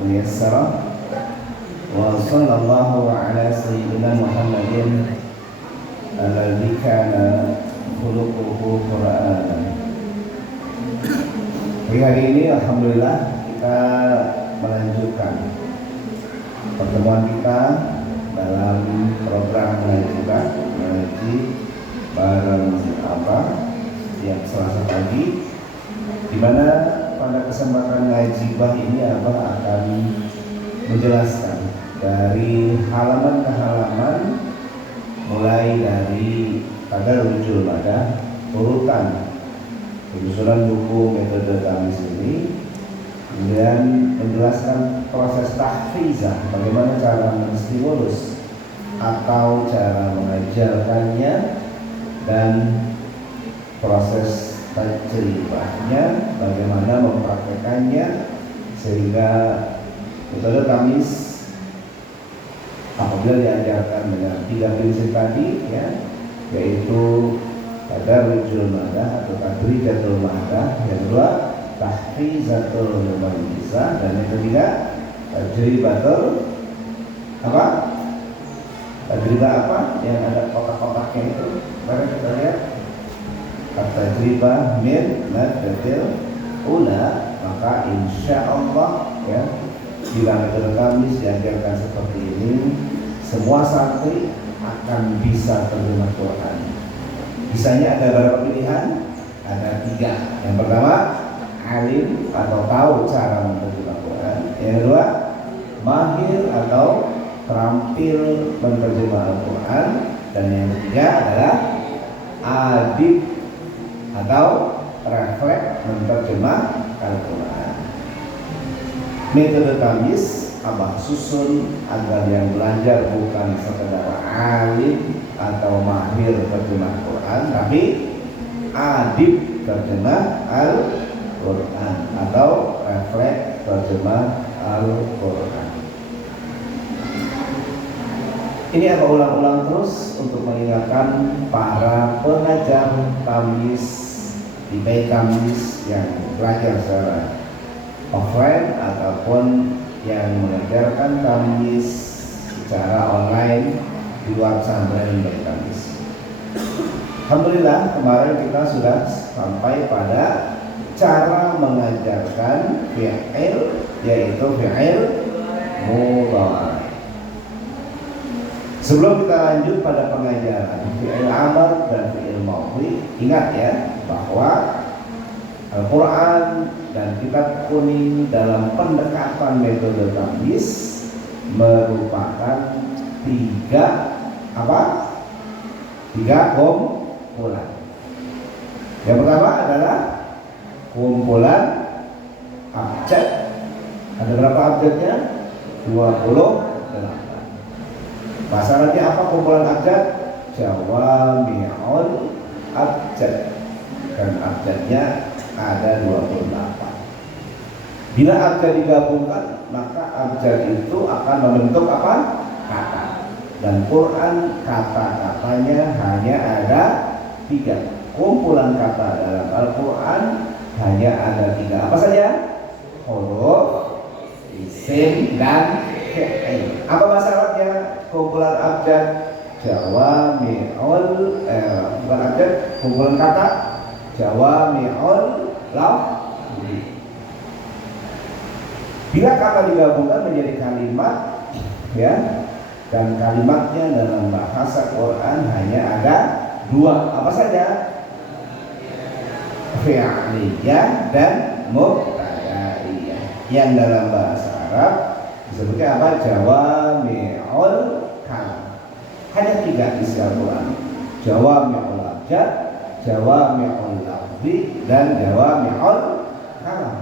muyassara wa sallallahu ala sayyidina Muhammadin alladzi kana khuluquhu Qur'anan. Hari ini alhamdulillah kita melanjutkan pertemuan kita dalam program mengaji bareng Abah setiap Selasa pagi, di mana pada kesempatan ngaji bah ini Abah akan menjelaskan dari halaman ke halaman, mulai dari Tadarrujul Madah, urutan penyusunan buku metode tamis ini, kemudian menjelaskan proses tahfizah, bagaimana cara menstimulus atau cara mengajarkannya, dan proses tajribahnya, bagaimana mempraktekannya, sehingga metode tamis apabila diajarkan dengan 3 prinsip tadi, yaitu Tadarrujul Madah atau Tadrijatul Madah, yang kedua Tahfizatul Mumayyizah, dan yang ketiga Tajribatul apa? Tajribah apa? Yang ada kotak-kotaknya itu. Mari kita lihat. Tajribah min madatil ula, maka insya Allah bila metode tamis diajarkan seperti ini, semua santri akan bisa terjemah Quran. Bisanya ada berapa pilihan? Ada 3. Yang pertama, alim atau tahu cara menerjemah Quran. Yang kedua, mahir atau terampil menerjemah Al-Quran. Dan yang ketiga adalah adib atau refleks menerjemah Al-Quran. Metode tamis Abah susun agar yang belajar bukan sekedar alim atau mahir terjemah Quran, tapi adib terjemah Al-Quran atau refleks terjemah Al-Quran. Ini Abah ulang-ulang terus untuk mengingatkan para pengajar tamis di baik tamis yang belajar secara offline ataupun yang mengajarkan tamis secara online di luar pesantren baik tamis. Alhamdulillah kemarin kita sudah sampai pada cara mengajarkan fi'il, yaitu fi'il mudhari. Sebelum kita lanjut pada pengajaran fi'il amr dan fi'il madhi, ingat ya bahwa Al-Quran dan kitab kuning dalam pendekatan metode tamis merupakan 3 kumpulan. Yang pertama adalah kumpulan abjad. Ada berapa abjadnya? 28. Bahasa Arabnya apa kumpulan abjad? Jawami'ul abjad. Dan abjadnya ada 28. Bila abjad digabungkan, maka abjad itu akan membentuk apa? Kata. Dan Quran kata-katanya hanya ada 3. Kumpulan kata dalam Al-Quran hanya ada 3. Apa saja? Huruf, isim, dan fi'il. Apa bahasa Arabnya? Kumpulan abjad jawami'ul bukan abjad, kumpulan kata jawami'ul lafzi. Bila kata digabungkan menjadi kalimat, dan kalimatnya dalam bahasa Quran hanya ada 2. Apa saja? Fi'liyah dan mubtada'iyah. Yang dalam bahasa Arab disebutnya apa? Jawami'ul kalam. Hanya 3 isi Al-Quran: jawami'ul abjad, jawami'ul lafzi, dan jawami'ul kalam.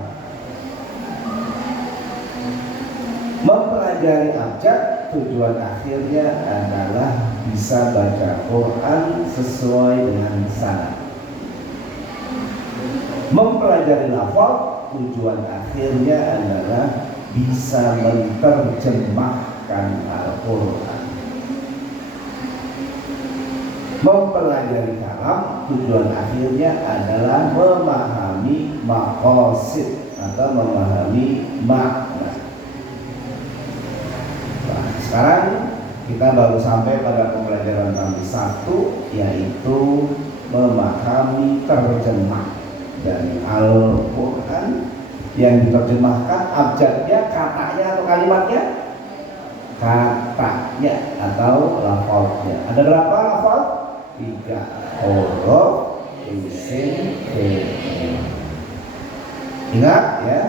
Mempelajari abjad tujuan akhirnya adalah bisa baca Quran sesuai dengan sanad. Mempelajari lafaz tujuan akhirnya adalah bisa menerjemahkan Al-Quran. Mempelajari kalam tujuan akhirnya adalah memahami maqasid atau memahami makna. kita baru sampai pada pembelajaran kami 1, yaitu memahami terjemah dari Al-Quran yang diterjemahkan abjadnya, katanya atau kalimatnya? Katanya atau lafaznya. Ada berapa lafaz? 3 huruf, isim, fi'il. Ingat ya,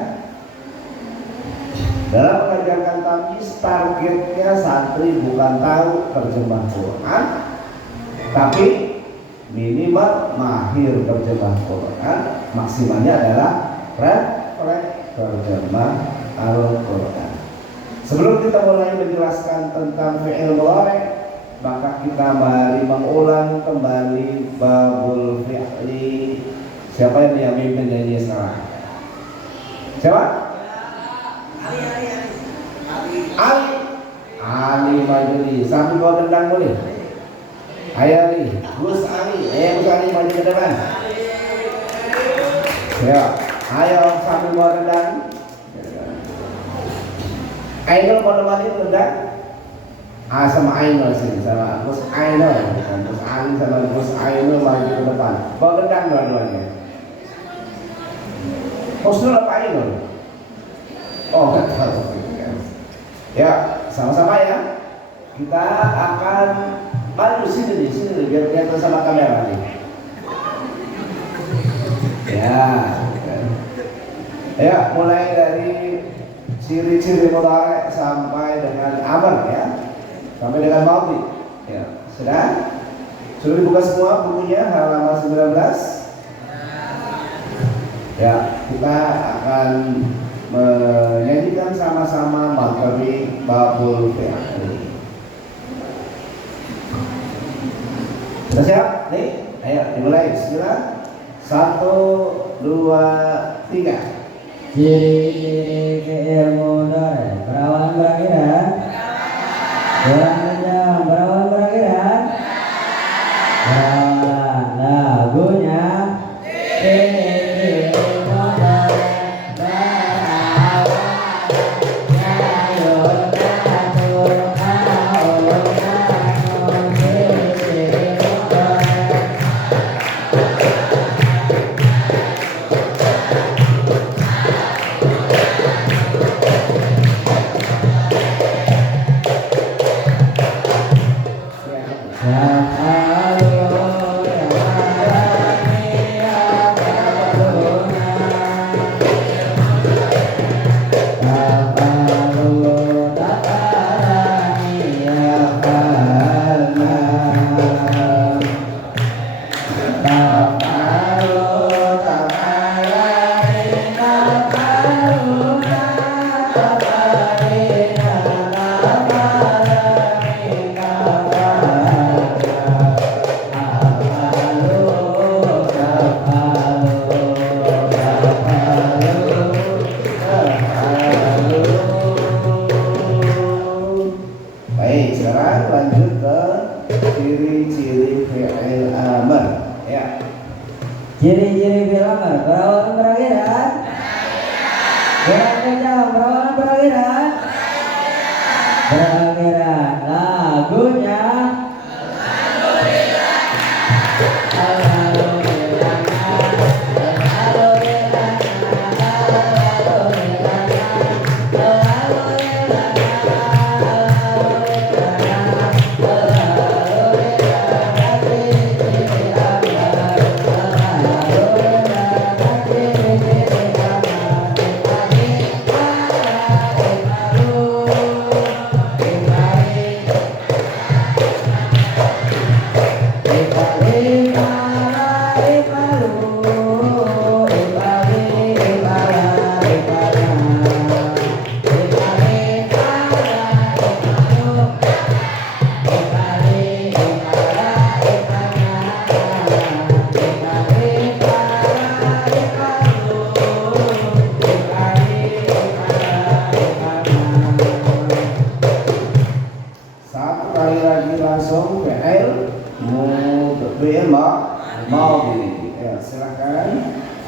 dalam mengajarkan tamyiz targetnya santri bukan tahu terjemah Quran, tapi minimal mahir terjemah Quran, maksimalnya adalah refreks terjemah Al-Quran. Sebelum kita mulai menjelaskan tentang fi'il mudhari', maka kita mari mengulang kembali babul fi'li. Siapa yang mimpin nyanyi sekarang? Siapa? Ali Majuli. Sambil bawa dendang boleh? Ayo Ali, Gus Ali. Gus Ali maju ke depan. Ya, ayo sambil bawa dendang. Ainul mau nemani dendang? Sama Ainul sini, sama Gus Ainul, Gus Ali sama Gus Ainul maju ke depan. Bawa dendang dua-duanya. Husnul apa Ainul? Oh, nggak tahu. Ya, sama-sama ya. Kita akan maju sini nih, biar kelihatan sama kamera nih. Ya, ya, mulai dari ciri-ciri mudhari' sampai dengan amr ya, sampai dengan madhi. Ya, sudah dibuka semua bukunya halaman 19. Ya, kita akan menyanyikan sama-sama materi babul fi'li. Sudah siap? Nih, ayo dimulai. Bismillah. 1, 2, 3. Ciri-ciri fi'il mudhari': perawan berakhiran, kurang kencang. Perawan berakhiran, perawan. Lagunya fi'il mudhari' berawal ya'un atun aun akun. Fi'il mudhari' Baik, sekarang lanjut ke ciri-ciri fi'il amr. Ya. Ciri-ciri fi'il amr: perawan berakhiran, kurang kencang. Perawan berakhiran, berakhiran. Lagunya mau gini. Ya, silakan.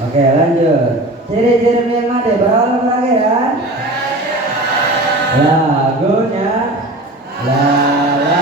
Oke, lanjut. Ciri-ciri fi'il madhi: berawal berakhiran, lagunya la la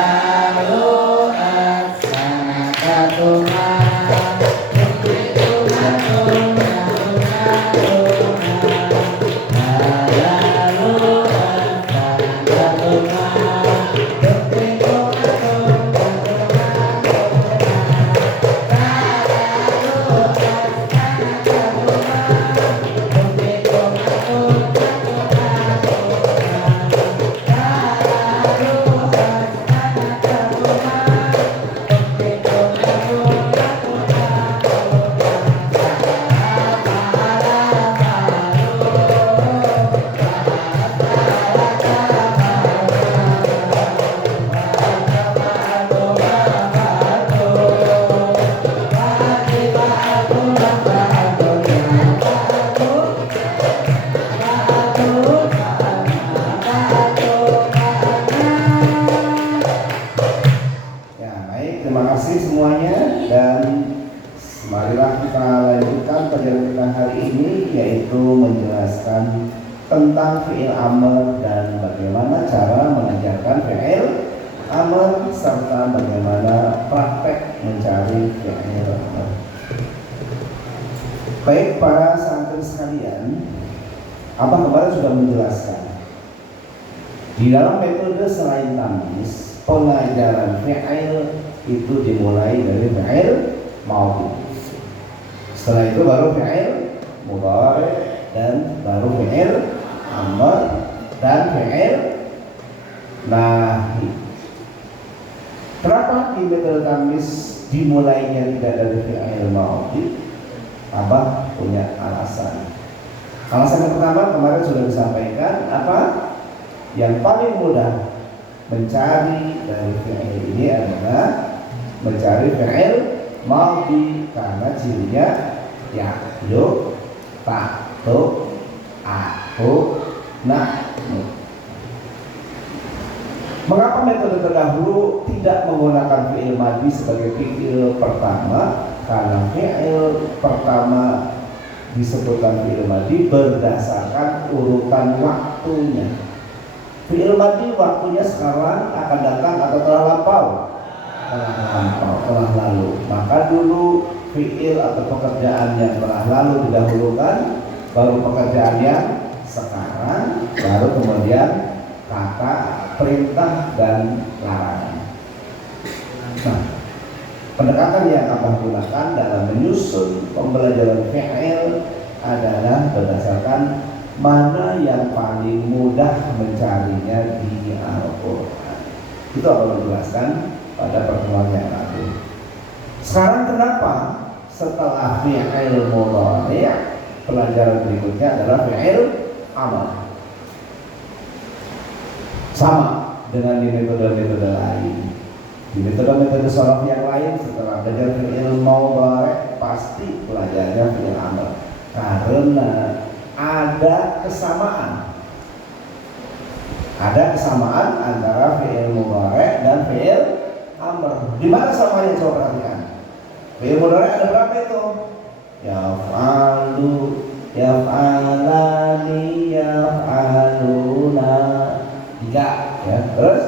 fi'il amr dan bagaimana cara mengajarkan fi'il amr serta bagaimana praktek mencari fi'il amr. Baik para santri sekalian, Abah kemarin sudah menjelaskan di dalam metode selain tamyiz, pengajaran fi'il itu dimulai dari fi'il madhi. Setelah itu baru fi'il mudhari dan baru fi'il amr dan fi'il nahi. Kenapa di metode tamyiz dimulainya tidak dari fi'il madhi? Abah punya alasan. Alasan yang pertama kemarin sudah disampaikan, apa? Yang paling mudah mencari dari fi'il ini adalah mencari fi'il madhi karena cirinya ya, yuk, tak, tu, aku, nah. Mengapa metode terdahulu tidak menggunakan fi'il madhi sebagai fi'il pertama? Karena fi'il pertama disebutkan fi'il madhi berdasarkan urutan waktunya. Fi'il madhi waktunya sekarang akan datang atau telah lampau? Telah lalu. Maka dulu fi'il atau pekerjaan yang telah lalu didahulukan, baru pekerjaan yang sekarang, baru kemudian kata perintah dan larangan. Nah, pendekatan yang Abah gunakan dalam menyusun pembelajaran fi'il adalah berdasarkan mana yang paling mudah mencarinya di Al-Quran. Itu Abah menjelaskan pada pertemuan yang lalu. Sekarang kenapa setelah fi'il mudhari pelajaran berikutnya adalah fi'il amr? Sama dengan di metode-metode lain. Di metode-metode sholaf yang lain setelah belajar fi'il mudhari pasti belajarnya fi'il amr karena ada kesamaan. Ada kesamaan antara fi'il mudhari dan fi'il amr. Di mana samanya, coba perhatikan. Fi'il mudhari ada berapa itu? Yaf'alu, yaf'alani, yaf'aluna, 3 ya. Terus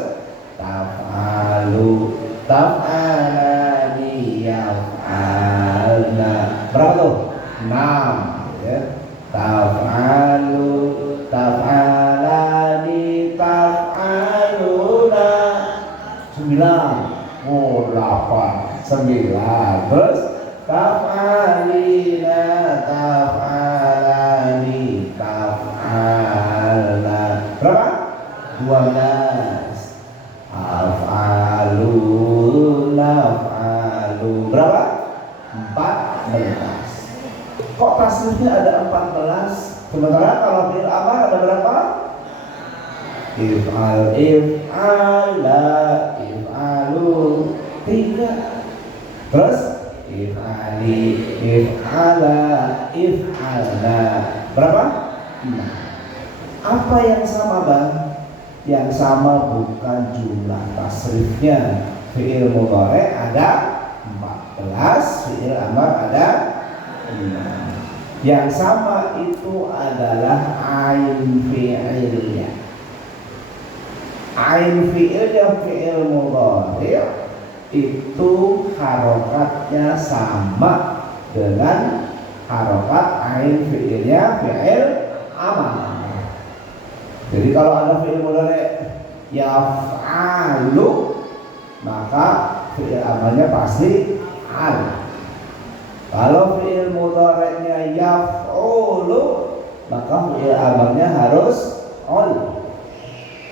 taf'alu, taf'alani, yaf'alna, berapa tuh? 6 ya. Taf'alu, taf'alani, taf'aluna, 9. Oh, 8, 9. Terus taf'alina, taf'alani, taf'alna, berapa? 12. Af'alu, naf'alu, berapa? 14. Kok tasrifnya ada 14? Sementara kalau fi'il amr ada berapa? If'al, if'ala, if'alu, 3. Terus if'ali, if'ala, if'alna, berapa? 6. Apa yang sama, Bang? Yang sama bukan jumlah tasrifnya. Fi'il mudhari ada 14, fi'il amr ada 6. Yang sama itu adalah ain fi'ilnya. Ain fi'ilnya fi'il mudhari itu harokatnya sama dengan harokat ain fi'ilnya fi'il amr. Jadi kalau ada fi'il mudhari yaf'alu, maka fi'il amrnya pasti al. Kalau fi'il mudhari'nya yaf'ulu, maka fi'il amrnya harus ul.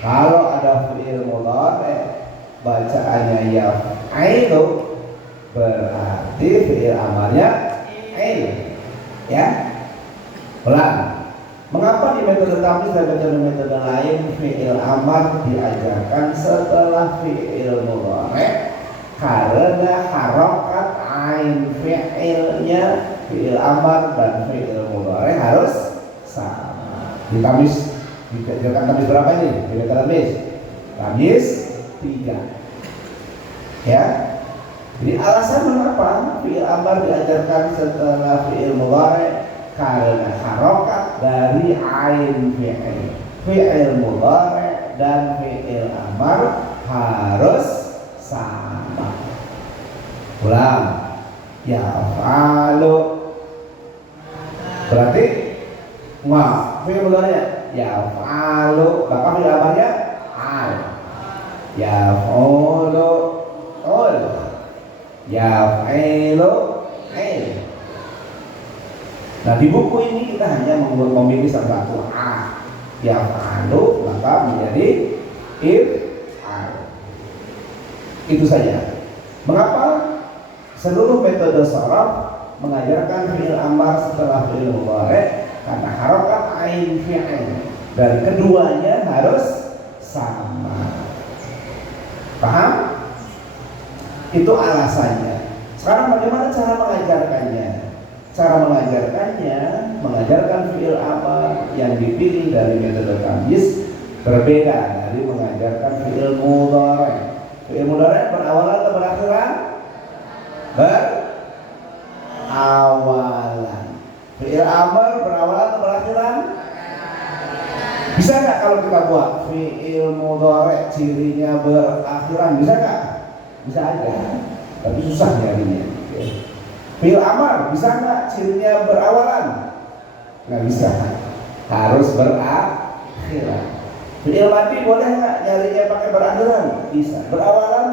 Kalau ada fi'il mudhari bacaannya yaf'ilu, berarti fi'il amrnya il. Ya. Ulang. Mengapa di metode tamyiz dan metode lain fi'il amr diajarkan setelah fi'il mudhari? Karena harokat ain fi'ilnya fi'il amr dan fi'il mudhari harus sama. Di tamyiz diajarkan tamyiz berapa ini? Di metode tamyiz 3. Ya. Jadi alasan mengapa fi'il amr diajarkan setelah fi'il mudhari? Karena harokat dari ain fi'il. fi'il mudhari dan fi'il amar harus sama. Ulang. Yaf'alu. Berarti fi'il mudhari yaf'alu, maka fi'il amarnya al. Yaf'ulu ul. Yaf'ilu il. Nah, di buku ini kita hanya memilih salah satu a. Yaf'alu maka menjadi if'al. Itu saja. Mengapa seluruh metode sharaf mengajarkan fi'il amar setelah fi'il mudhari? Karena harokat ain fi'il dari keduanya harus sama. Paham? Itu alasannya. Sekarang bagaimana cara mengajarkannya? Cara mengajarkannya, mengajarkan fi'il amar yang dipilih dari metode tamyiz berbeda dari mengajarkan fi'il mudhari. Fi'il mudhari berawalan atau berakhiran? Berawalan. Fi'il amar berawalan atau berakhiran? Bisa nggak kalau kita buat fi'il mudhari cirinya berakhiran? Bisa nggak? Bisa aja, tapi susah nyarinya. Fi'il amar bisa nggak cirinya berawalan? Nggak bisa, harus berakhiran. Fi'il madi boleh nggak nyarinya pakai berakhiran? Bisa. Berawalan?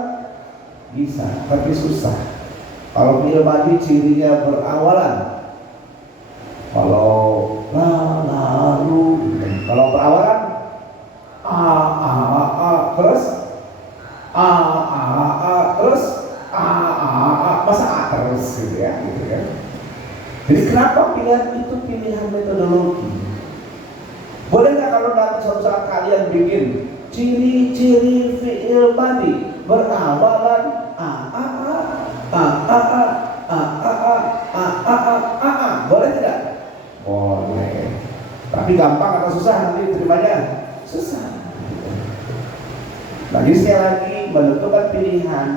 Bisa, tapi susah. Kalau fi'il madi cirinya berawalan, kalau lalu, kalau berawalan terus terus masa terus gitu ya, gitu kan. Jadi kenapa pilihan itu pilihan metodologi? Boleh nggak kalau nanti suatu saat kalian bikin ciri-ciri fi'il madi berawalan boleh tidak? Boleh. Tapi gampang atau susah nanti terimanya? Susah. Lagi sekali lagi menentukan pilihan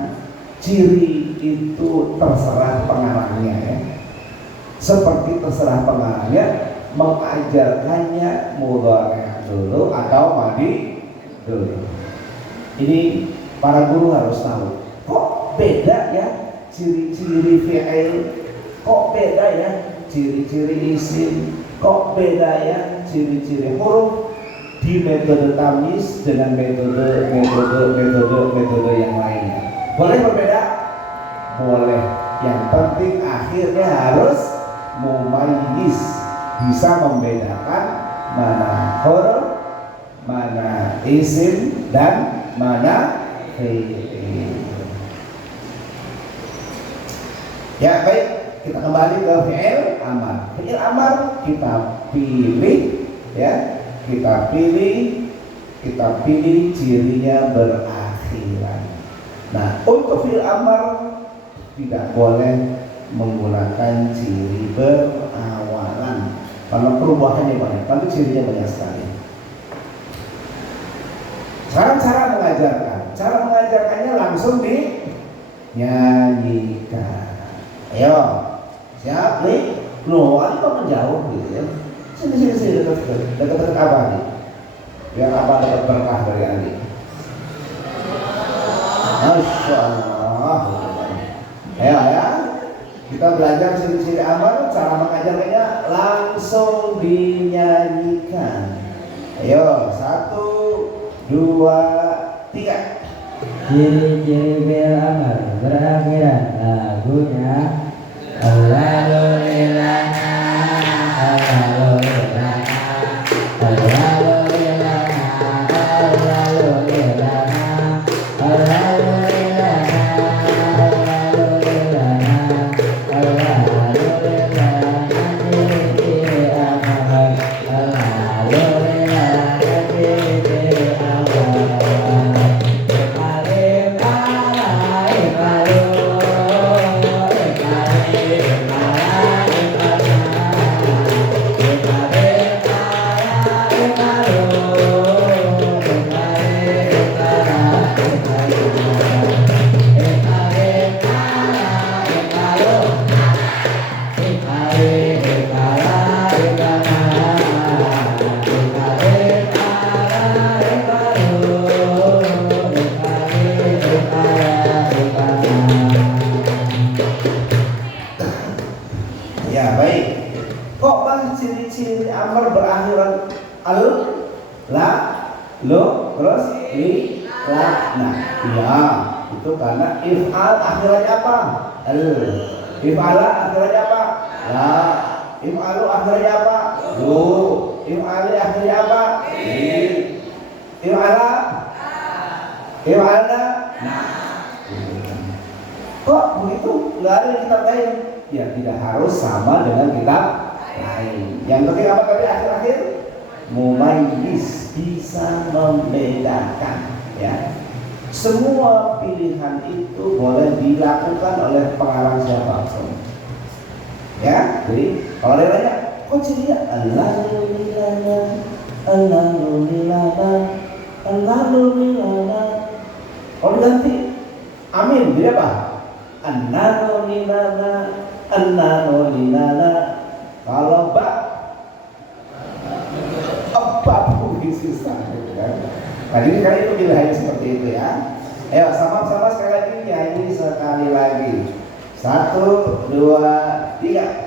ciri itu terserah pengarangnya ya. Seperti terserah pengarangnya mengajarkannya mudhari dulu atau madi dulu. Ini para guru harus tahu. Kok beda ya ciri-ciri fi'il? Kok beda ya ciri-ciri isim? Kok beda ya ciri-ciri huruf di metode tamyiz dengan metode yang lainnya? Boleh berbeda? Boleh. Yang penting akhirnya harus mumayyiz, bisa membedakan mana huruf, mana isim dan mana fi'il. Ya baik, kita kembali ke fi'il amar. Fi'il amar kita pilih ya, kita pilih cirinya berakhiran. Nah, untuk fi'il amar tidak boleh menggunakan ciri berawalan karena perubahannya banyak, tapi cirinya banyak sekali. Sekarang cara mengajarkannya langsung dinyanyikan. Ayo, siap nih? Loh, ini kok menjauh gitu ya? Sini dekat abah nih, biar abah dapat berkah dari Ali. Masya Allah. Ayo ya, kita belajar ciri-ciri amar. Cara mengajarkannya langsung dinyanyikan. Ayo, 1, 2, 3. Ciri-ciri fi'il amar berakhiran lagunya Allahu lilana, Allahu lilana, Allahu lilana, Allahu lilana, Allahu lilana, Allahu lilana, Allahu lilana, ciri-ciri amar, Allahu lilana, ciri-ciri amar. lo terus la. Nah, iya itu karena if'al akhirnya apa? Al. If'ala akhirnya apa? La. If'alu akhirnya apa? Lu. If'ali akhirnya apa? Li. If'ala. If'alna. Nah. Kok begitu? Nggak ada di kitab lain? Ya tidak harus sama dengan kitab lain. Yang penting apa tadi akhir-akhir? Mumayyiz, bisa membedakan. Ya. Semua pilihan itu boleh dilakukan oleh pengarang siapapun. Ya, jadi kalau dia nanya, kok jadinya Alhamdulillah, Alhamdulillah, Alhamdulillah. Kalau diganti, amin, dia apa? Alhamdulillah, Alhamdulillah. Kalau ba, apa pun susah, gitu kan? Nah ini kali itu pilihannya seperti itu ya. Ayo sama-sama sekali lagi nyanyi sekali lagi. 1, 2, 3.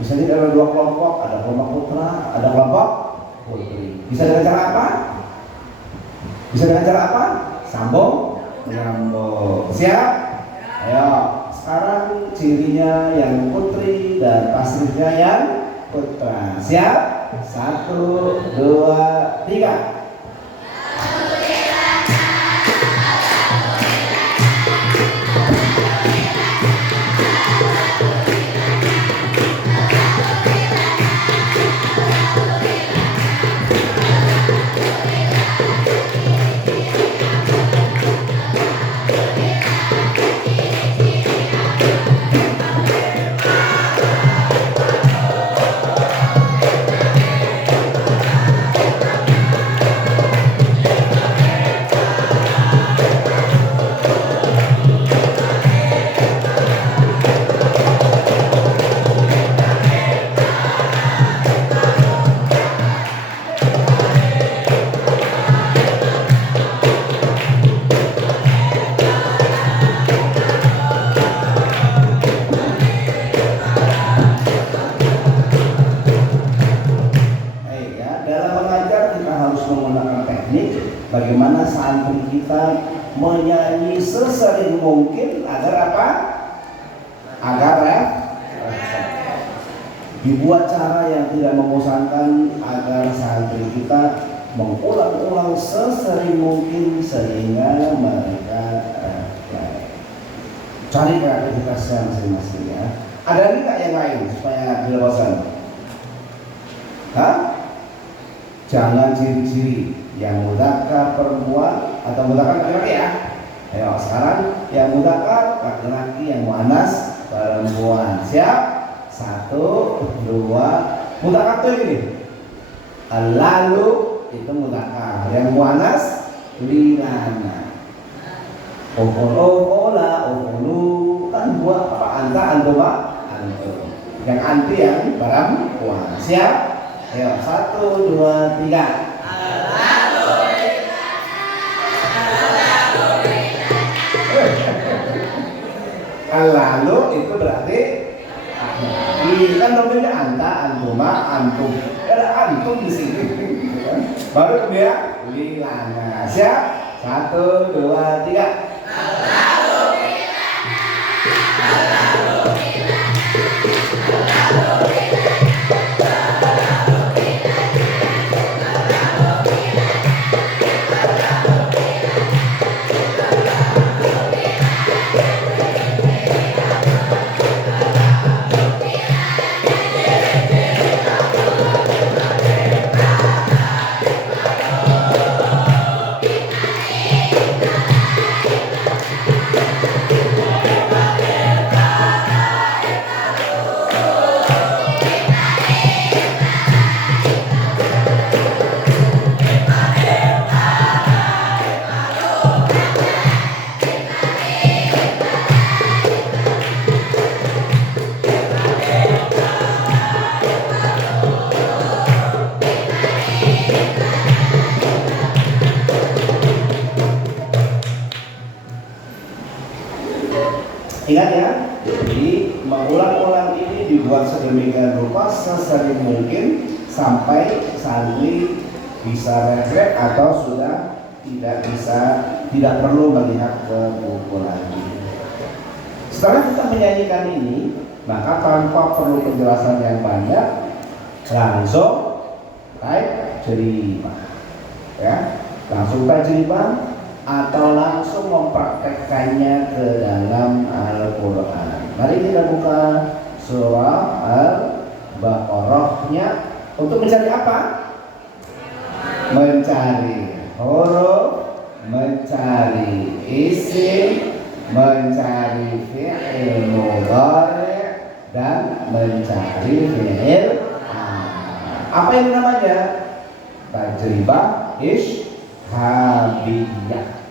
Misalnya ada 2 kelompok, ada kelompok putra, ada kelompok putri. Bisa dengan cara apa? Bisa dengan cara apa? Sambung, menyambung. Siap? Ayo, sekarang cirinya yang putri dan tasrifnya yang putra. Siap? 1, 2, 3. Bagaimana santri kita menyanyi sesering mungkin agar apa? Agar dibuat cara yang tidak membosankan agar santri kita mengulang-ulang sesering mungkin sehingga mereka cari kreativitasnya masing-masing ya. Ada lagi nggak yang lain supaya tidak bosan? Hah? Jangan ciri-ciri yang mudzakkar perempuan atau mudzakkar laki-laki ya. Ayo sekarang yang mudzakkar laki-laki, yang muannas perempuan. Siap? 1, 2. Mudzakkar tuh ini. Lalu itu mudzakkar. Yang muannas linana. Ola, okolu kan buat apa? Anta, antuma, antum. Yang anti yang perempuan. Siap? Ayo 1, 2, 3. Lalu itu berarti ini kan namanya anta, antuma, antum. Ada antum di sini. Baru dia lilana. Siap? 1, 2, 3. Lalu Ingat ya, jadi mengulang-ulang ini dibuat sedemikian rupa sesering mungkin sampai santri bisa refleks atau sudah tidak perlu melihat ke buku lagi. Setelah kita menyanyikan ini, maka tanpa perlu penjelasan yang banyak, langsung tajribah, ya, langsung tajribah atau langsung mempraktekkannya ke dalam Al-Quran. Mari kita buka surah Al-Baqarah-nya untuk mencari apa? Mencari huruf, mencari isim, mencari fi'il mudhari' dan mencari fi'il amr. Apa ini namanya? Tajribah ishabiyah.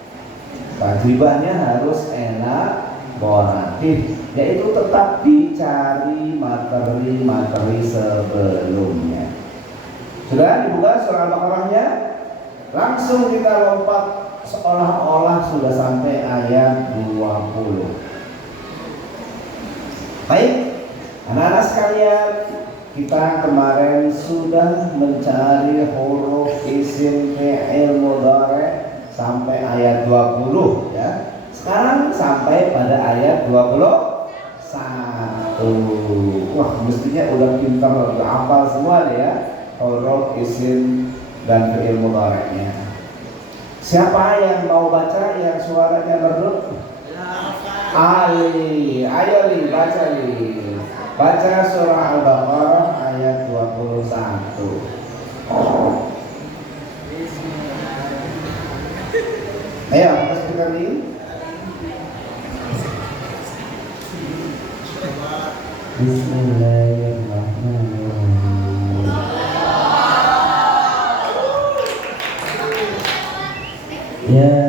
Tajribahnya harus elaboratif, yaitu tetap dicari materi-materi sebelumnya. Sudah dibuka surah Al-Baqarah-nya? Langsung kita lompat seolah-olah sudah sampai ayat 20. Baik, anak-anak sekalian, kita kemarin sudah mencari huruf isim fi'il mudhari' sampai ayat 20 ya. Sekarang sampai pada ayat 21. Wah, mestinya udah pintar, udah hafal semua deh ya, huruf isim dan fi'il mudhari'nya. Siapa yang mau baca, yang suaranya merdu? Ali, ayo Li, baca Li. Baca surah Al-Baqarah ayat 21. Ayo, terus kita Li. Bismillahirrahmanirrahim. Ya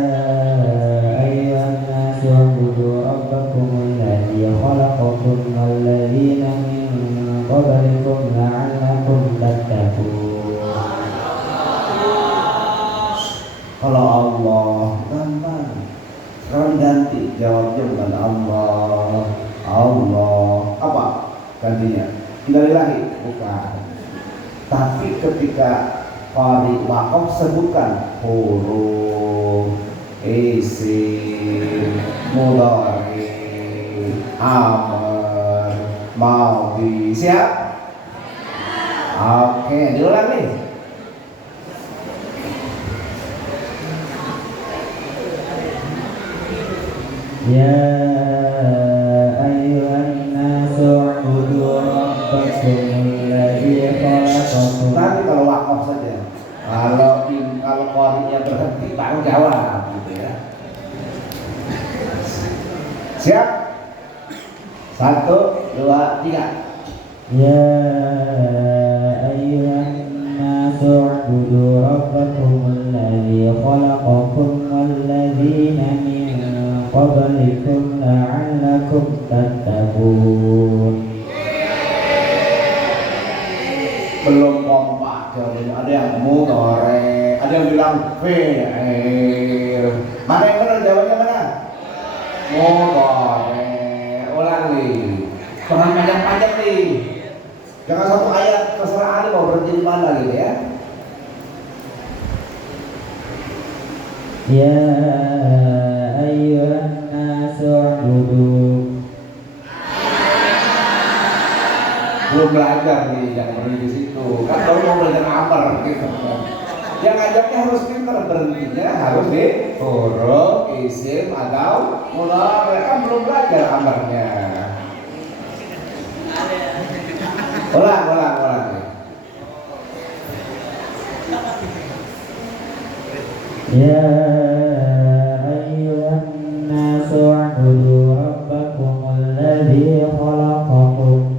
ayyuhan nasu u'budu rabbakumul ladzi khalaqakum wal ladzina min qablikum la'allakum tattaqun. Kalau Allah gampang, sekarang ganti jawabnya bukan Allah. Allah apa gantinya? Innalillahi bukan. Tapi ketika qari waqaf sebutkan huruf isim mudhari amr madhi. Siap? Oke, diulang nih. Ya ayyuhan nasu u'budu rabbakumul ladzi khalaqakum. Nanti kalau wakaf saja. Kalau qari'nya berhenti baru jawab gitu ya. Siap? 1, 2, 3. Ya ayyuhan nasu u'budu rabbakumul ladzi khalaqakum wal ladzina min qablikum la'allakum tattaqun. Belum kompak jawabnya. Ada yang mudhari, ada yang bilang fi'il. Mana yang benar jawabnya mana? Mudhari. Ulang nih. Jangan panjang-panjang nih. Jangan satu ayat terserah ada mau berhenti di mana gitu ya. Ya ayyuhan nasu u'budu. Belum belajar nih, jangan berhenti di situ. Kan kalau mau belajar amar gitu. Yang ngajarnya harus pintar, berhentinya harus di huruf isim atau mudhari. Kan belum belajar amarnya. Ulang. Ya ayyuhan nasu u'budu rabbakumul ladzi khalaqakum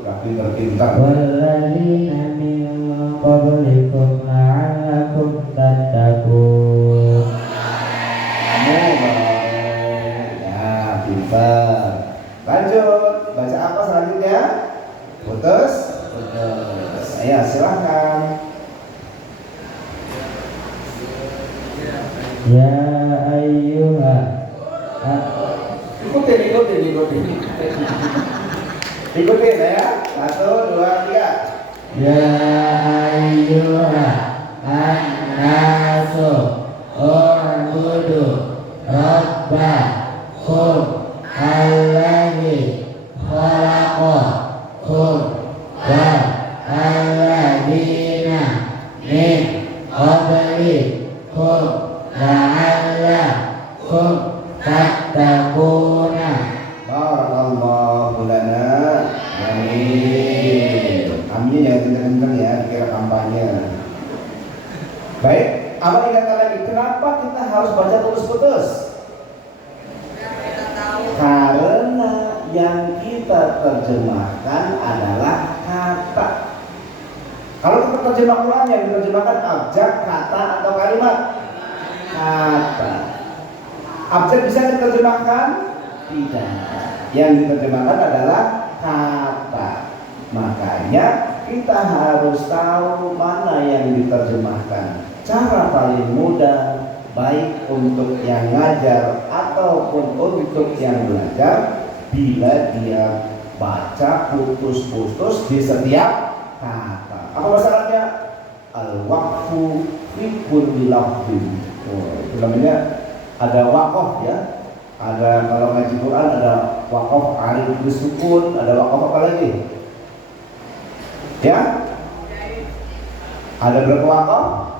Udah pintar-pintar. wal ladzina min qablikum la'allakum tattaqun. Ya, pintar. Lanjut, baca apa selanjutnya? Putus. Ayo silahkan. Ya ayyuhan Ikutin. Ikutin ya. 1, 2, 3. Ya ayyuhan nasu u'budu rabbakum alladzi khalaqakum wal ladzina min qablikum la'allakum tattaquna. Barakallahu lana. Amin. Amin yang kenceng-kenceng ya, dikira kampanye. Baik, apa ingatkan lagi? Kenapa kita harus baca putus-putus? Karena yang kita terjemahkan adalah kata. Kalau kita terjemah Quran, yang diterjemahkan abjad, kata, atau kalimat? Kata. Abjad bisa diterjemahkan? Tidak. Yang diterjemahkan adalah kata. Makanya kita harus tahu mana yang diterjemahkan. Cara paling mudah, baik untuk yang ngajar ataupun untuk yang belajar, bila dia baca putus-putus di setiap kata. Apa masalahnya? Al-waqfu fi kulli lafzin. Itu namanya ada waqaf ya. Ada kalau ngaji Quran ada waqaf alif bisukun, ada waqaf apa lagi? Ya? Ada berapa waqaf?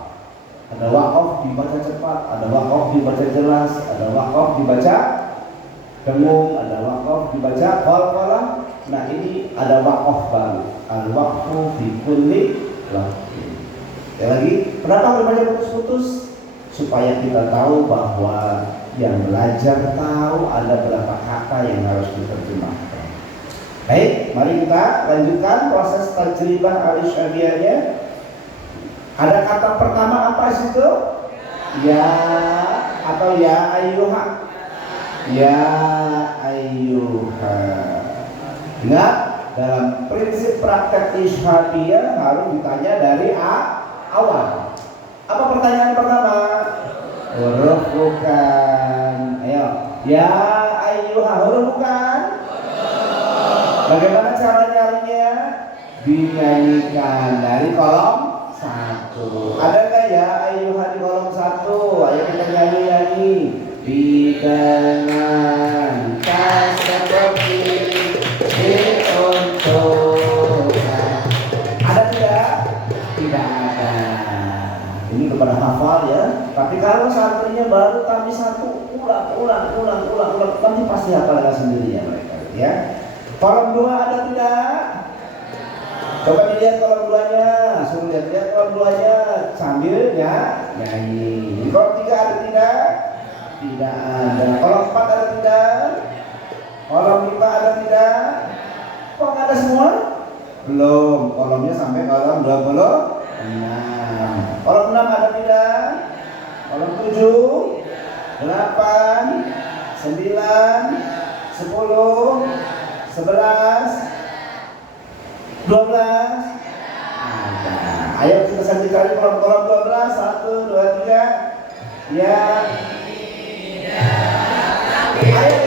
Ada waqaf dibaca cepat, ada waqaf dibaca jelas, ada waqaf dibaca dengung, ada waqaf dibaca qalqalah. Nah, ini ada waqaf baru. Al-waqfu fi kulli lafzin. Ya lagi, kenapa harus baca putus-putus? Supaya kita tahu bahwa yang belajar tahu ada berapa kata yang harus diterjemahkan. Baik, mari kita lanjutkan proses tajribah al-isyadiyahnya. Ada kata pertama apa situ? Ya atau ya ayyuha. Ya ayyuha. Ingat, dalam prinsip praktek isyadiyah harus ditanya dari awal. Apa pertanyaan pertama? Huruf bukan. Ayo. Ya ayyuha, huruf bukan? Bagaimana cara nyarinya? Dinyanyikan dari kolom 1. Adakah ya ayyuha di kolom 1? Ayo kita nyanyi. Dengan seperti diuntukkan. Ada tidak? Tidak ada. Ini kepada hafal ya. Tapi kalau santrinya baru tapi 1, ulang, nanti pasti hafalkan sendiri ya mereka ya. Kolom 2 ada tidak? Coba dilihat kolom 2-nya, suruh lihat kolom 2-nya sambil ya nyanyi. Kolom 3 ada tidak? Tidak ada. Kolom 4 ada tidak? Kolom 5 ada tidak? Kok nggak ada semua? Belum. Kolomnya sampai kolom 26. Kolom 6 ada tidak? Kolom 7, 8, 9, 10, 11, 12. Ada. Ayo kita sambil cari kolom-kolom 12. 1, 2, 3. Ya. Ayo.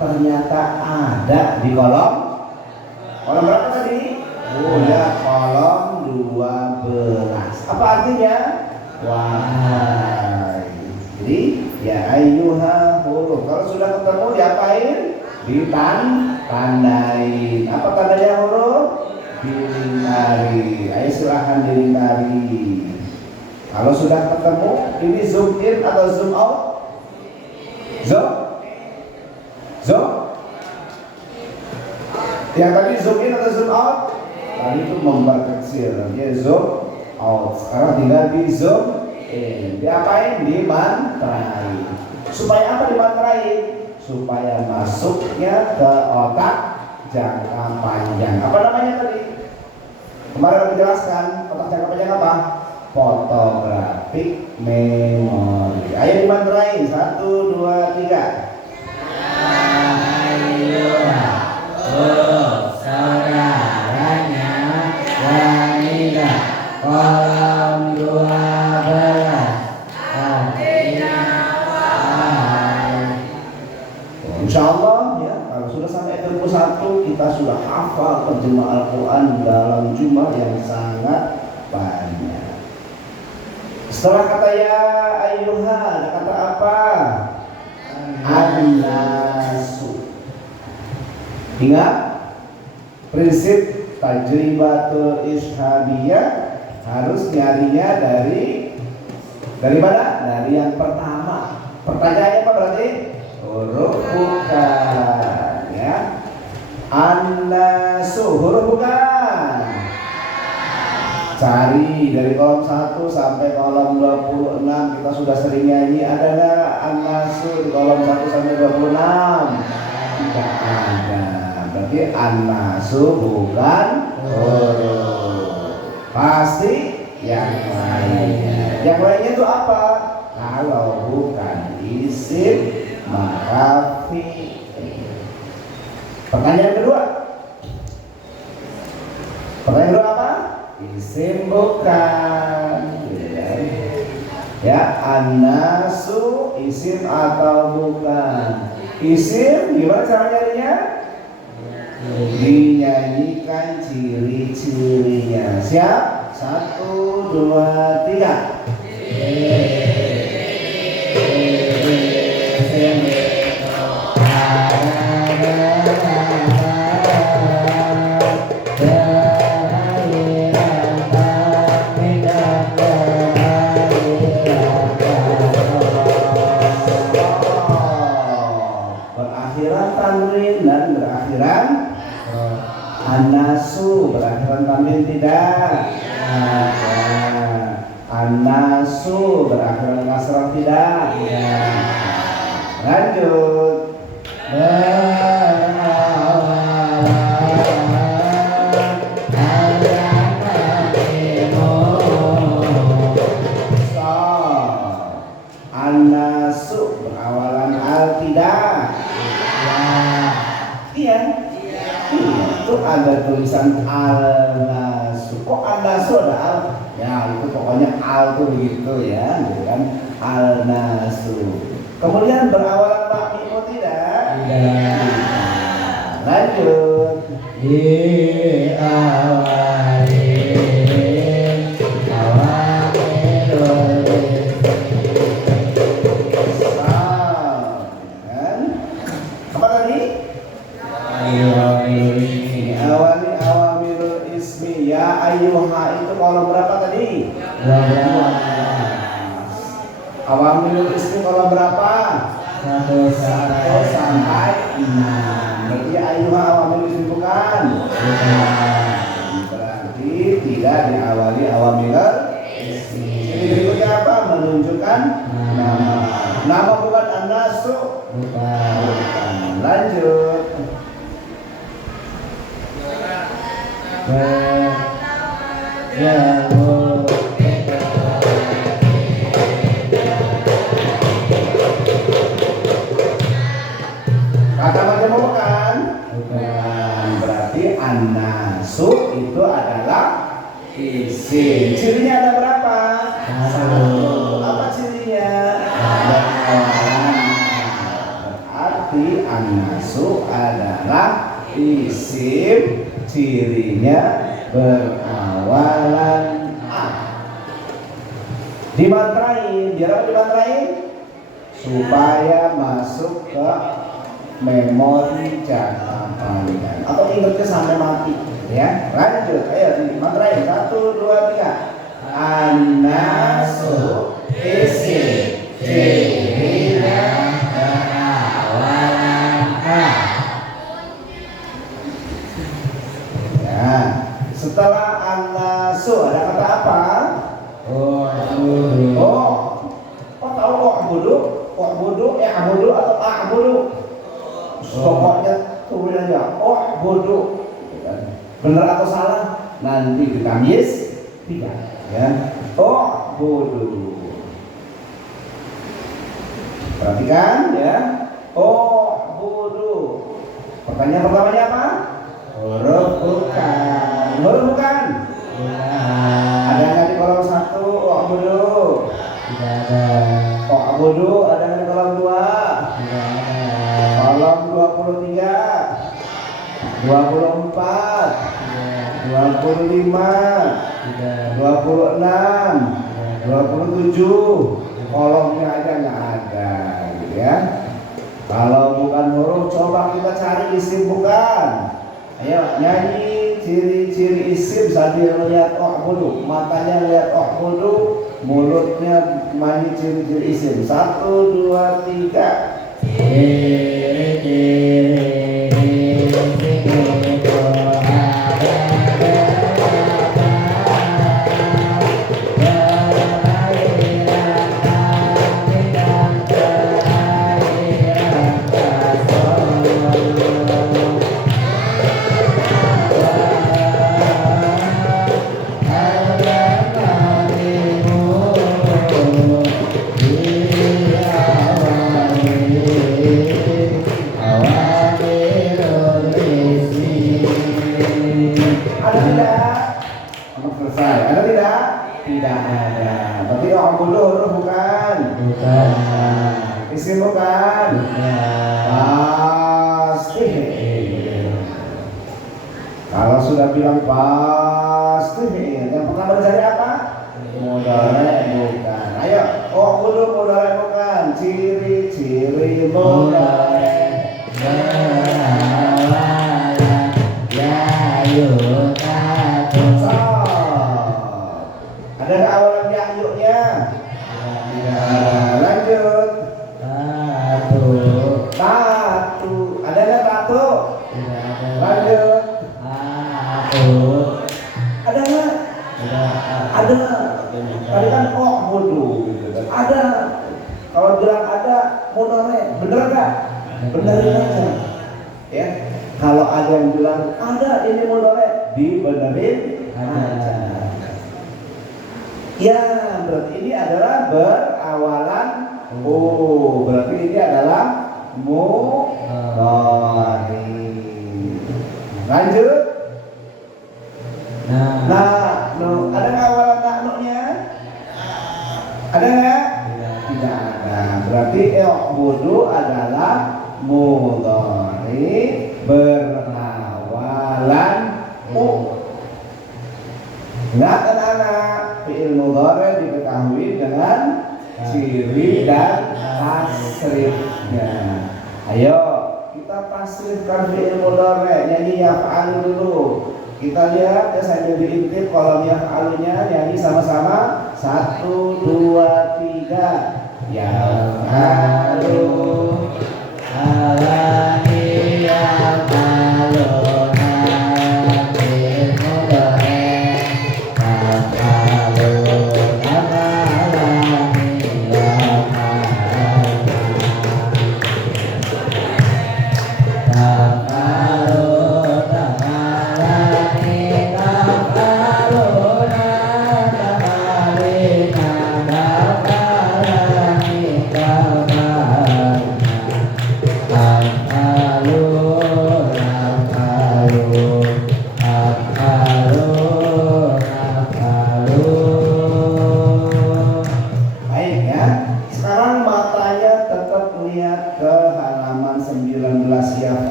Ternyata ada di kolom berapa tadi? Oh ya, kolom 12. Apa artinya? Wahai. Jadi ya ayyuha huruf. Kalau sudah ketemu diapain? Ditandain. Apa tandanya huruf? Dilingkari. Ayo silahkan dilingkari. Kalau sudah ketemu, ini zoom in atau zoom out? Zoom? Yang tadi zoom in atau zoom out? Tadi itu memperkecil, dia zoom out. Sekarang tinggal di zoom Diapain? Dimantrai. Supaya apa dimantrai? Supaya masuknya ke otak jangka panjang. Apa namanya tadi? Kemarin aku jelaskan otak jangka panjang apa? Fotografik memori. Ayo dimantrai. 1, 2, 3. Saudaranya wanita kolom 12 artinya Insya Allah ya, kalau sudah sampai 31 kita sudah hafal terjemah Al-Quran dalam jumlah yang sangat banyak. Setelah kata ya ayyuha, ada kata apa? An-nasu. Ingat prinsip tajribatul ishabiyah, harus nyarinya dari mana? Dari yang pertama. Pertanyaannya apa berarti? Huruf bukan ya. An-nasu, huruf bukan. Cari dari kolom 1 sampai kolom 26. Kita sudah sering nyanyi. Ada nggak an-nasu di kolom 1 sampai 26? Tidak ada. Berarti an-nasu bukan huruf. Pasti yang lainnya. Yang lainnya itu apa? Kalau bukan isim maka fi'il. Pertanyaan kedua. Pertanyaan kedua apa? Isim bukan. Ya, an-nasu isim atau bukan? Isim gimana cara nyarinya? Dinyanyikan ciri-cirinya. Siap? 1, 2, 3. Berakhiran tanwin dan berakhiran an-nasu. Berakhiran tanwin tidak. An-nasu berakhiran kasrah tidak. Lanjut. An-nasu berawalan al tidak. Iya. Itu ada tulisan al-nasu. Kok al-nasu ada al? Ya itu pokoknya al tuh begitu ya, gitu kan? Al-nasu. Kemudian berawalan makmimu tidak? Tidak. Lanjut. Apa tadi? Awali awamirul ismi. Ya ayyuha itu kolom berapa tadi? 12. Awamirul ismi kolom berapa? 1 sampai 6. Berarti ayyuha awamirul ismi bukan? Berarti tidak diawali awamirul ismi. Ini berikutnya apa? Menunjukkan nama. Nama bukan an-nasu. Bukan. Lanjut. Kata macam bukan? Bukan. Berarti an-nasu itu adalah isim. Cirinya ada berapa? 1. Apa cirinya? Berarti an-nasu adalah isim, cirinya berawalan a. Dimantrain, biar apa dimantrain? Supaya masuk ke memori jangka panjang atau ingatnya sampai mati ya. Lanjut, ayo dimantrain. 1, 2, 3. An-nasu isim, cirinya berawalan a. Ya, setelah an-nasu ada kata apa? Oh, pokoknya tulis aja oh bodoh, benar atau salah nanti ditamyiz tidak, ya. Oh bodoh, perhatikan ya. Oh bodoh. Pertanyaan pertamanya apa? Huruf bukan. Huruf bukan. Ada nggak di kolom 1? Oh bodoh. Tidak ada. Oh bodoh ada nggak di kolom 2? Tidak ada. Kolom 23, 24, 25, Tidak. 26, 27. Kolomnya aja nggak ada, gitu ya. Kalau bukan huruf, coba kita cari isim bukan. Ayo nyanyi ciri-ciri isim sambil lihat oh bodoh, matanya lihat oh bodoh, mulutnya nyanyi ciri-ciri isim. 1, 2, 3. Ada tidak? Selesai. Ada tidak? Tidak ada. Berarti oh bodoh huruf bukan? Bukan. Isim bukan? Pasti. Kalau sudah bilang pasti, yang pertama dicari apa? Mudhari bukan. Ayo, oh bodoh mudhari bukan. Ciri-ciri mudhari. Ada nggak awalan ya'yu'nya? Tidak ada. Lanjut. Tatu. Ada nggak tatu? Lanjut. Ada nggak? Ada. Tadi kan oh bodoh gitu kan. Ada. Kalau bilang ada mudhari, bener nggak? Benerin aja. Ya. Kalau ada yang bilang ada ini mudhari, dibenerin aja. Ya, berarti ini adalah berawalan oh, berarti ini adalah mudhari. Lanjut. Nah, no. Ada nggak awalan naknunya? Ada nggak? Tidak ada. Berarti bodoh adalah mudhari berawalan Enggak anak-anak, fi'il mudhari diketahui dengan ciri dan tasrifnya. Ayo kita tasrifkan fi'il mudhari, nyanyi yaf'alu dulu. Kita lihat ya, saya diintip kolom yaf'alunya, nyanyi sama-sama. 1, 2, 3. Yaf'alu alani yaf'alu.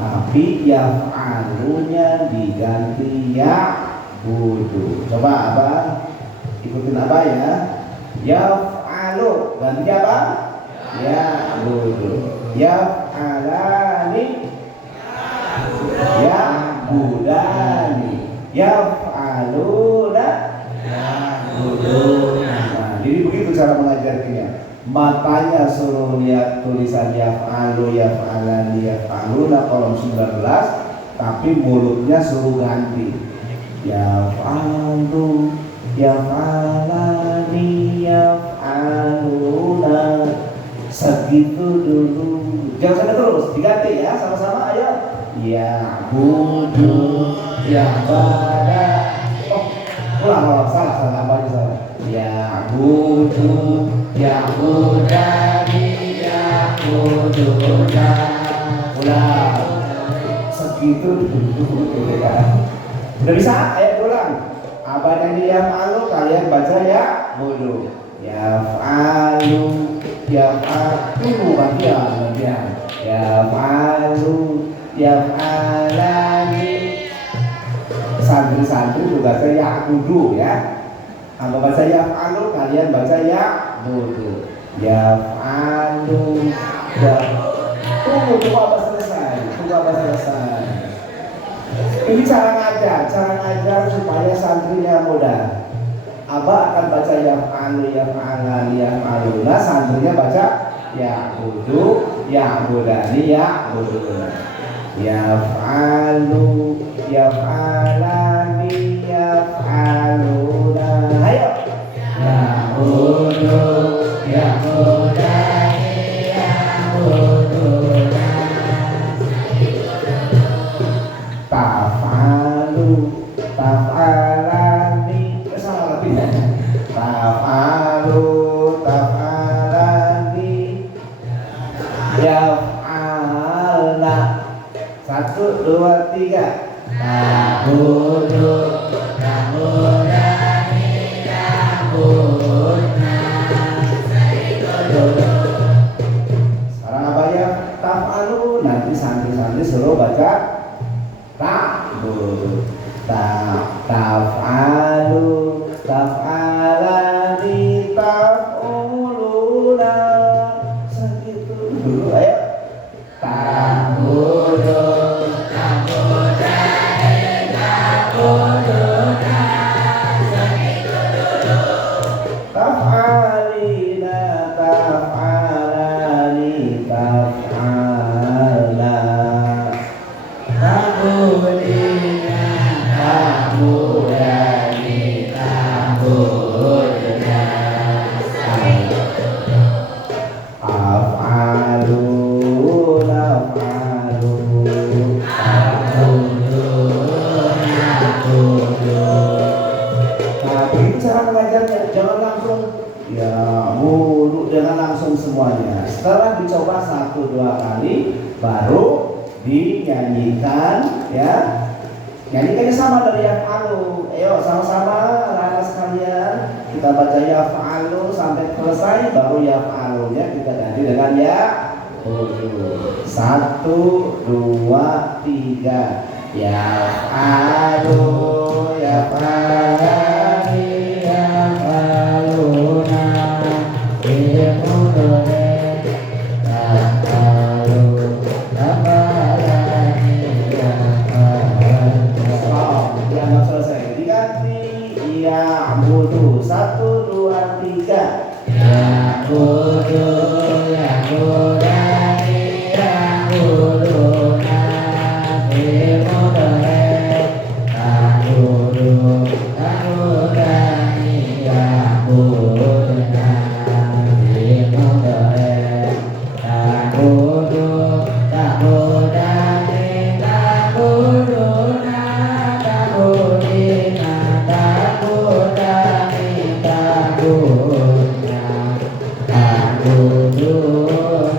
Tapi yaf'alunya diganti ya'budu. Coba abang ikutin apa ya? Yaf'alu ganti apa? Ya'budu. Yaf'alani ya'budani. Yaf'aluna ya'buduna. Nah, jadi begitu cara mengajarkannya. Matanya suruh lihat tulisan yaf'alu, yaf'alani, yaf'aluna kolom 19, tapi mulutnya suruh ganti yaf'alu, yaf'alani, yaf'aluna. segitu dulu. Jangan sampai terus, diganti ya sama-sama. Ayo. Ya budu ya pada. Oh, ulang salah apa aja salah. Ya budu ya budani ya buduna. Ulang. Segitu dulu gitu kan. Udah bisa? Ayo ulang. Apa yang dia malu kalian baca ya bodoh. Ya falu ya falu bagian. Ya falu ya falani. Santri-santri juga baca ya bodoh ya. Apa baca ya falu kalian baca ya bodoh. Ya falu ya. Tunggu apa selesai. Ini cara ngajar supaya santrinya mudah. Abah akan baca yaf'alu, yaf'alani, yaf'aluna, santrinya baca ya'budu, ya'budani, ya'buduna. Yaf'alu, yaf'alani, yaf'aluna. Ayo. Ya'budu, ya'budani, ya'buduna. Taf'alu, taf'alani, salah lebih. Taf'alu, taf'alani, yaf'alna. 1, 2, 3. Ta'budu, ta'budani, ta'budna. Sekarang apa ya? Taf'alu, nanti santri-santri suruh baca ta'bud, taf'alu, taf'alani, taf'uluna. Segitu dulu, ayo. Ta'budu, ta'budani, ta'buduna. Segitu dulu. Taf'alina, taf'alani, taf'alna. Ta'budina, ta'budani, ta'budna. Af'alu, naf'alu, ta'budu, na'budu. Tapi cara mengajarnya jangan langsung ya mulu, jangan langsung semuanya. Setelah dicoba 1-2 kali baru dinyanyikan ya. Nyanyikannya sama dari yaf'alu. Ayo sama-sama anak-anak sekalian kita baca yaf'alu sampai selesai, baru yaf'alunya kita ganti dengan ya. 1, 2, 3. Yaf'alu, yaf'alani, yaf'aluna. Ya'budu, 1, 2, 3. Ya'budu, ya'budani, ya'buduna. Ta'budu, ta'budani, ya'buduna. Ta'budu, ta'budani, ta'buduna. Ta'budina, ta'budani, ta'budna. Ta'budu,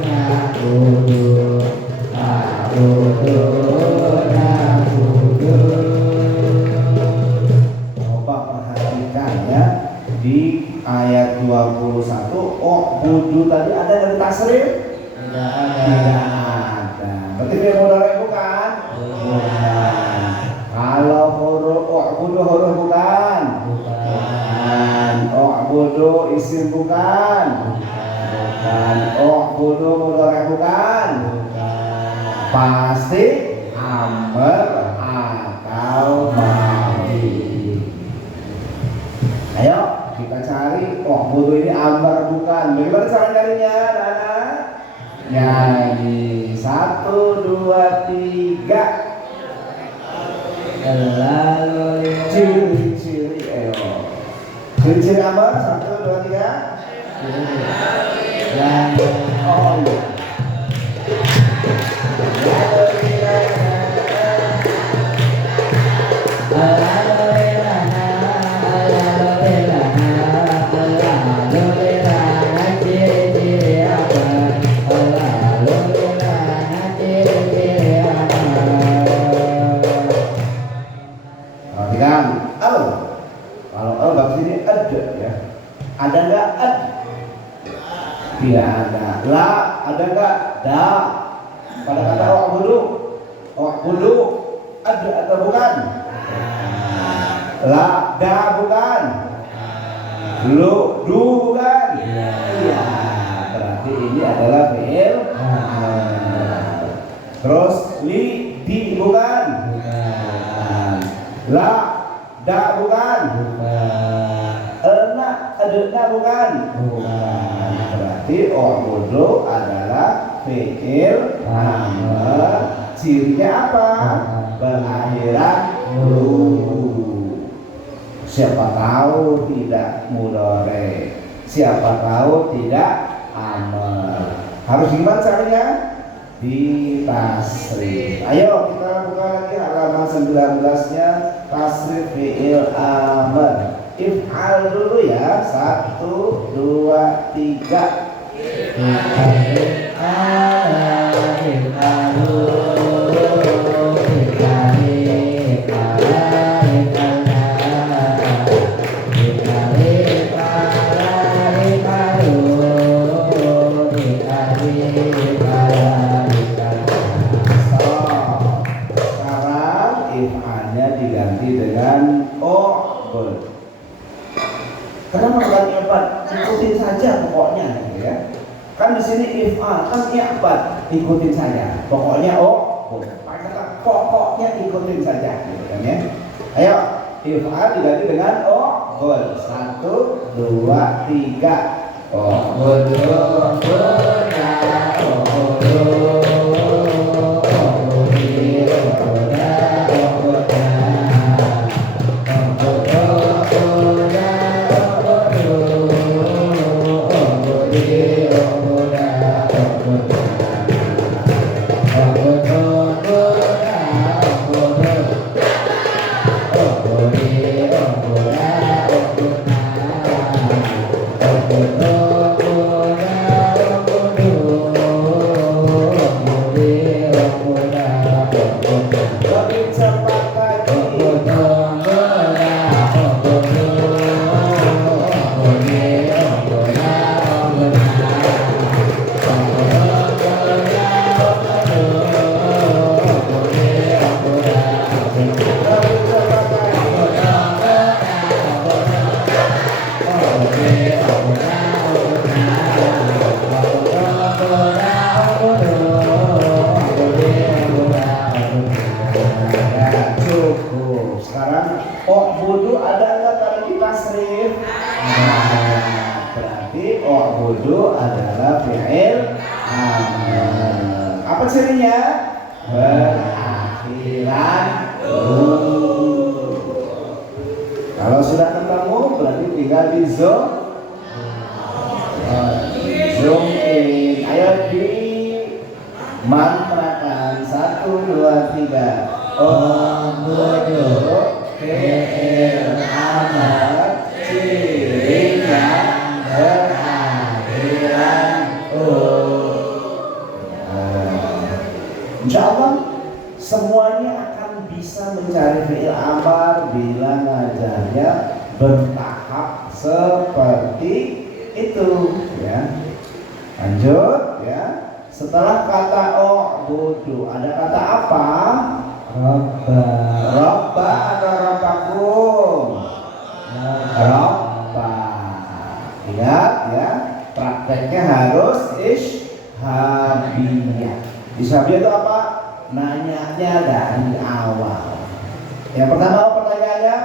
na'budu, ta'budu, na'budu. Coba perhatikan ya, di ayat 21 budu tadi ada dari tasrif? Tidak ada. Berarti dia mudhari bukan? Bukan. Kalau huruf budu huruf bukan? Bukan. Budu isim bukan? Bukan. Budu mudhari bukan? Bukan. Pasti amr atau madi. Ayo kita cari. Budu ini amr bukan? Bagaimana cara nyarinya, anak-anak? Nyanyi 1, 2, 3. Lalu ciri-ciri ciri-ciri amr 1, 2, 3. Oh iya. Perhatikan al. Kalau al bab sini ada ya. Ada nggak ad? Tidak ada. La ada nggak? Da. Pada kata wa'budu ada atau bukan? La da bukan? Du bukan? Iya. Berarti ini adalah fi'il. Terus di bukan? La da bukan? Ada bukan? Berarti wa'budu adalah fi'il amr. Cirinya apa? Berakhiran siapa tahu tidak mudhari, siapa tahu tidak amr. Harus gimana caranya? Ditasrif. Ayo kita buka lagi halaman 19-nya, tasrif fi'il amr. If'al dulu ya. 1, 2, 3. Sekarang if'alnya diganti dengan o'bud. Kenapa bukan i'bad? Ikutin saja pokoknya gitu ya. Kan di sini if'al, kan i'bad, ikutin saja. Pokoknya pakai kata pokoknya ikutin saja gitu kan ya. Ayo, if'al diganti dengan o'bud. 1, 2, 3. O'bud. Berarti o'budu adalah fi'il amr. Apa cirinya? Berakhiran Kalau sudah ketemu berarti tinggal di zoom in. Ayo di mantrakan. 1, 2, 3. O'budu fi'il amr, cirinya berakhiran Insya Allah semuanya akan bisa mencari fi'il amr bila ngajarnya bertahap seperti itu ya. Lanjut ya. Setelah kata o'budu ada kata apa? Robba atau robbakum? Robba. Ingat ya, prakteknya harus ishabiyah. Ishabiyah itu apa? Nanyanya dari awal. Yang pertama pertanyaannya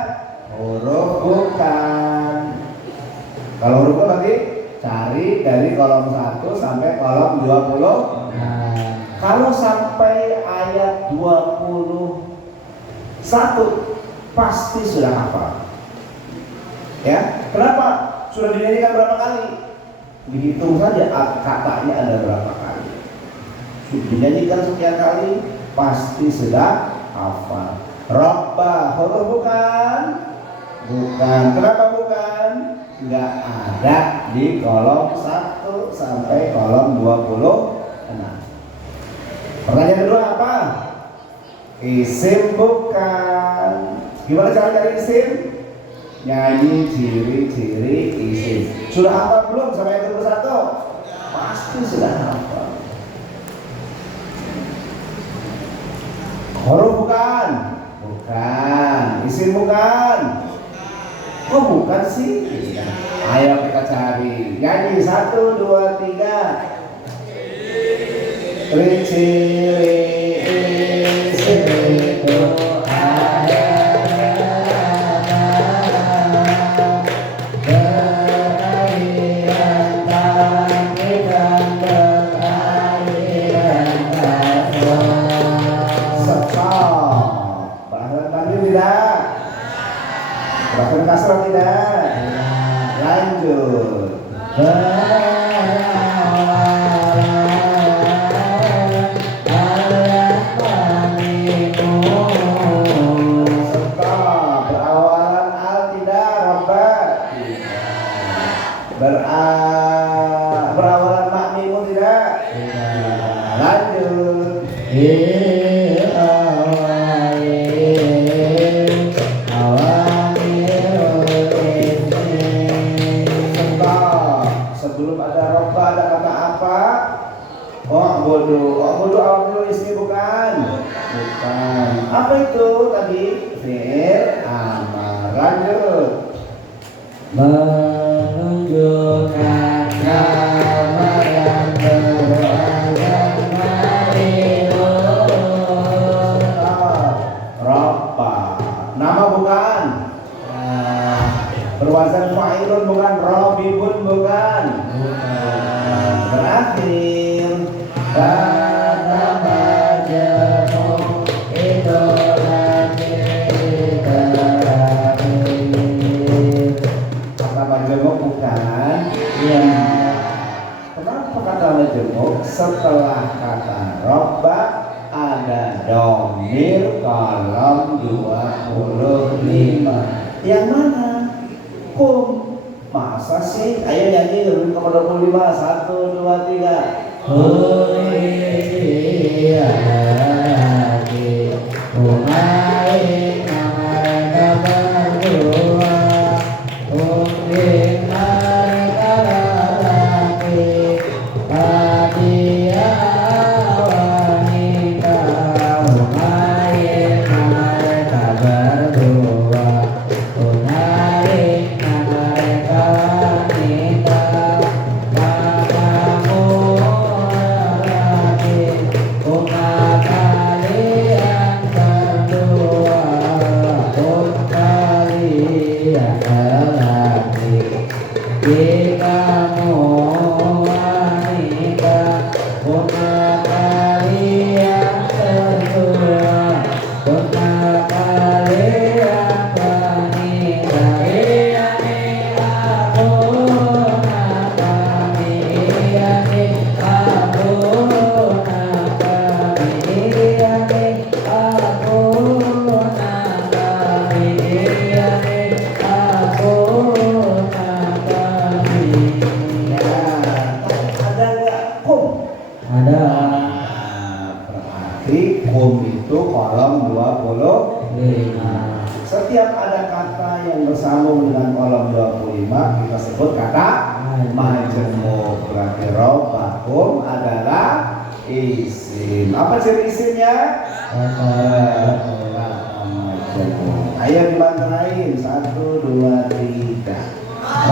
huruf bukan. Kalau huruf berarti cari dari kolom 1 sampai kolom 20. Kalau sampai ayat 21 pasti sudah hafal. Ya, kenapa? Sudah dinyanyikan berapa kali? dihitung saja katanya ada berapa kali. Dinyanyikan sekian kali, pasti sudah hafal. Robba, huruf bukan? Bukan. Kenapa bukan? Nggak ada di kolom 1 sampai kolom 26. Pertanyaan kedua apa? Isim bukan. Gimana cara cari isim? Nyanyi ciri-ciri isim. Sudah hafal belum sampai yang ke-1? Pasti sudah hafal. Huruf bukan? Bukan. Isim bukan? Oh bukan sih? Ayo kita cari. Nyanyi 1, 2, 3. Ciri-ciri isim itu ada berairan tangi dan berairan kasar. Stop. Berairan tangi tidak? Berairan kasar tidak? Lanjut. Berawalan makmimu tidak? Lanjut. Sebelum ada robba ada kata apa? U'budu awamil ismi bukan? Bukan. Apa itu tadi? Fi'il amar. Lanjut. Menunjukkan nama yang berwazan ma'ilun. Robba. Nama bukan? Berwazan fa'ilun bukan? Robibun bukan? Berakhir kata majemuk itu lagi terakhir. Kata majemuk bukan? Ya. Kenapa kata majemuk? Setelah kata robba ada domir kolom 25. Yang mana? Kum. Masa sih? Ayo nyanyi nomor 25. 1, 2, 3. Kum itu kolom 25. Setiap ada kata yang bersambung dengan kolom 25 kita sebut kata majemuk. Berarti robbakum adalah isim. Apa ciri isimnya? Kata majemuk. Ayo dibantuin 1, 2, 3.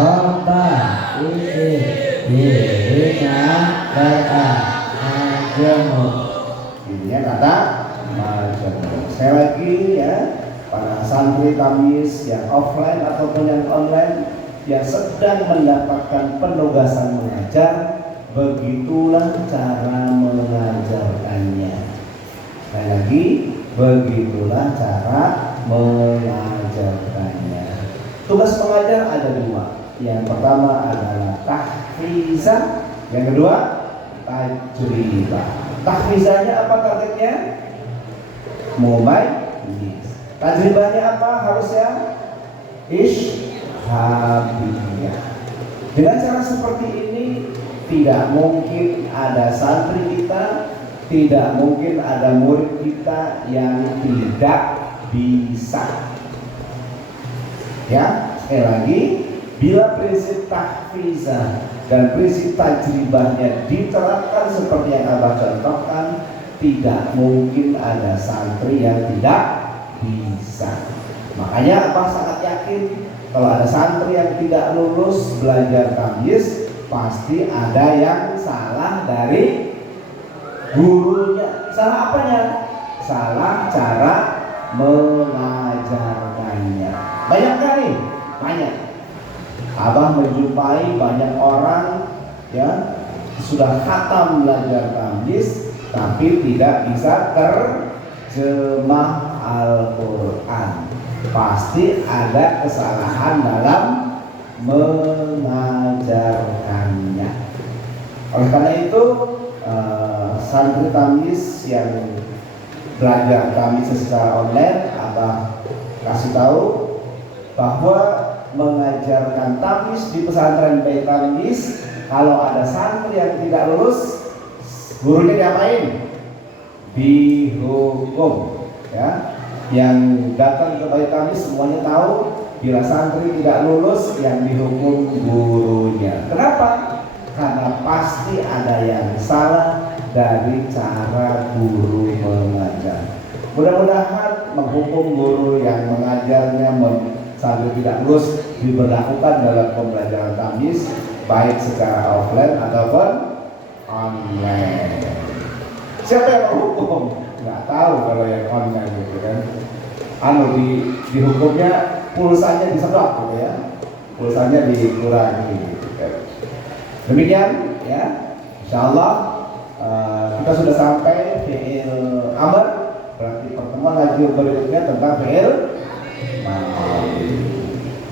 Robba isim dirinya kata majemuk. Ini kata majemuk. Saya lagi ya, para santri Tamis yang offline ataupun yang online yang sedang mendapatkan penugasan mengajar, begitulah cara mengajarkannya. Sekali lagi, begitulah cara mengajarkannya. Tugas pengajar ada 2. Yang pertama adalah tahfiz tahfizan, yang kedua tajribah. Tahfizannya apa targetnya? Mumayyiz. Tajribahnya apa? Harusnya ishabiyah. Dengan cara seperti ini tidak mungkin ada santri kita, tidak mungkin ada murid kita yang tidak bisa. Ya, sekali lagi, bila prinsip tahfizah dan prinsip tajribahnya diterapkan seperti yang Abah contohkan, tidak mungkin ada santri yang tidak bisa. Makanya Abah sangat yakin kalau ada santri yang tidak lulus belajar tamyiz, pasti ada yang salah dari gurunya. Salah apanya? Salah cara mengajarkannya. Banyak kali, banyak. Abah menjumpai banyak orang ya sudah khatam belajar tamyiz tapi tidak bisa terjemah Al-Quran. Pasti ada kesalahan dalam mengajarkannya. Oleh karena itu santri tamyiz yang belajar tamyiz secara online, Abah kasih tahu bahwa mengajarkan tamyiz di pesantren Bait Tamyiz, kalau ada santri yang tidak lulus, gurunya diapain? Dihukum. Ya, yang datang ke Bait Tamyiz semuanya tahu, bila santri tidak lulus yang dihukum gurunya. Kenapa? Karena pasti ada yang salah dari cara guru mengajar. Mudah-mudahan menghukum guru yang mengajarnya santri tidak lulus diberlakukan dalam pembelajaran tamyiz baik secara offline ataupun online. Siapa yang menghukum? Nggak tahu kalau yang online gitu kan. Dihukumnya pulsanya disedot gitu ya, pulsanya dikurangi gitu kan. Demikian ya, insyaallah kita sudah sampai fi'il amr. Berarti pertemuan lagi berikutnya tentang fi'il madhi.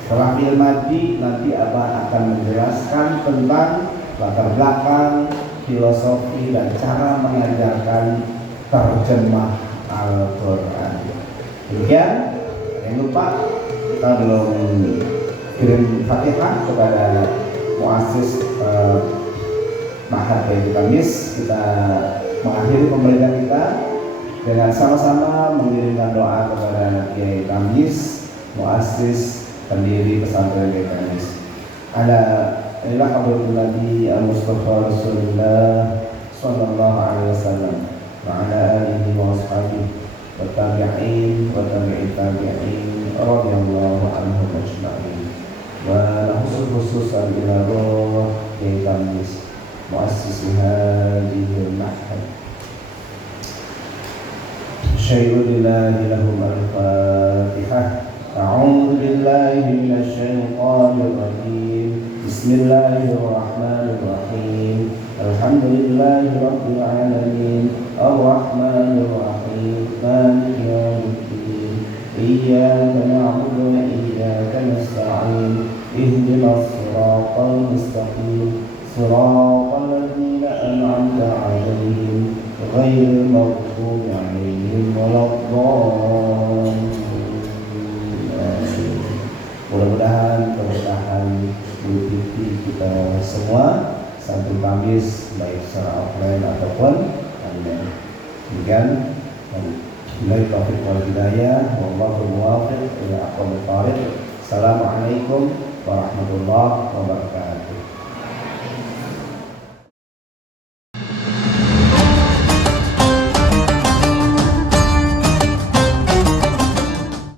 Setelah fi'il madhi nanti Abah akan menjelaskan tentang latar belakang, filosofi dan cara mengajarkan terjemah Al-Quran. Demikian, jangan lupa kita belum kirim Fatihah kepada muassis Ma'had Bait Tamyiz. Kita mengakhiri pembelajaran kita dengan sama-sama mengirimkan doa kepada Kiai Tamyiz, muassis pendiri pesantren Bait Tamyiz. Ila hadratin Nabi al-Mustafa Rasulullah sallallahu alaihi wasallam wa ala alihi wa ashabihi wa tabi'in wa tabi'in tabi'in radhiyallahu anhum ajma'in. Wa khususan ila roh Kiai Tamyiz muassis hadhihi al-ma'had. Syai'u lillahi lahum al-Fatihah. A'udzu billahi minasy syaithanir rajim. Bismillahirrahmanirrahim. Alhamdulillahi rabbil alamin. Ar-Rahmanir Rahim. Maliki yaumiddin. Iyyaka na'budu wa iyyaka nasta'in. Ihdinas siratal mustaqim. Siratal ladzina an'amta 'alaihim ghairil maghdubi 'alaihim waladdallin. Mudah-mudahan keberkahan mengikuti kita semua santri tamyiz baik secara offline ataupun online. Demikian, wabillahi taufiq wal hidayah, wallahu muwaffiq ila aqwamit thoriq. Assalamualaikum warahmatullahi wabarakatuh.